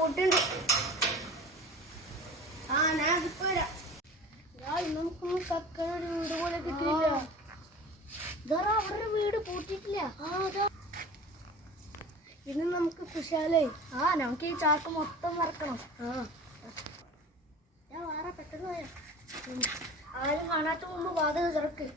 പോട്ടുണ്ട്. ഞാൻ ഇപ്പൊ വരാം. നമുക്കൊന്നും കക്കയുടെ വീട് പോലെ കിട്ടിയില്ല. അവരുടെ വീട് പൂട്ടിയിട്ടില്ല. ഇന്ന് നമുക്ക് കുശാലേ. നമുക്ക് ഈ ചാക്ക് മൊത്തം മറക്കണം. ഞാൻ വേറെ പെട്ടെന്ന് പോയാ. ആരും കാണാത്ത മുമ്പ് വാതിൽ തുറക്ക്.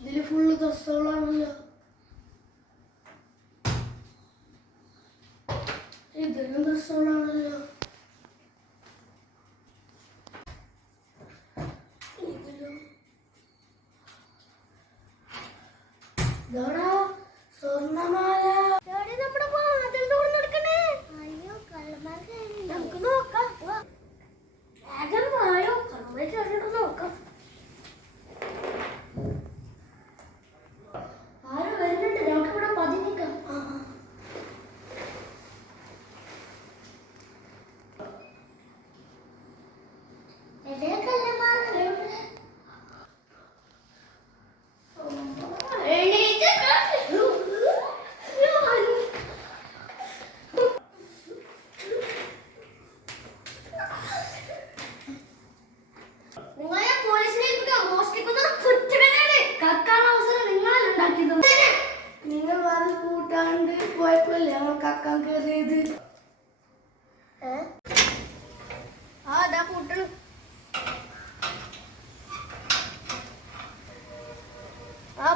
ഇതില് ഫുള്ള് ഡ്രസ്സുകളാണല്ലോ. ഇതിലും ഡ്രസ്സുകളാണല്ലോ. സ്വർണ്ണമാല നമുക്ക് നോക്കാം. നോക്കാം. ആരും വരുന്നുണ്ട്. നമുക്ക് ഇവിടെ പതിനിക്കാം. നിങ്ങൾ വാതിൽ കൂട്ടാണ്ട് പോയപ്പോഴല്ലേ ഞങ്ങൾ കക്കാൻ കയറിയത്. കൂട്ടണം.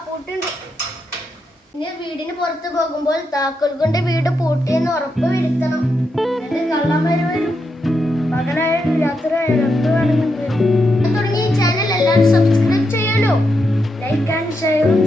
പൂട്ടുണ്ട്. ഇനി വീടിന് പുറത്ത് പോകുമ്പോൾ താക്കോൽ കൊണ്ട് വീട് പൂട്ടിയെന്ന് ഉറപ്പ് വരുത്തണം. എന്നിട്ട് കള്ളന്മാര് വരും. പകലായാലും രാത്രിയായാലും എന്ത് വേണമെങ്കിലും വരും. തുടങ്ങി ഈ ചാനൽ എല്ലാവരും സബ്സ്ക്രൈബ് ചെയ്യല്ലോ. ലൈക്ക് ആൻഡ് ഷെയറും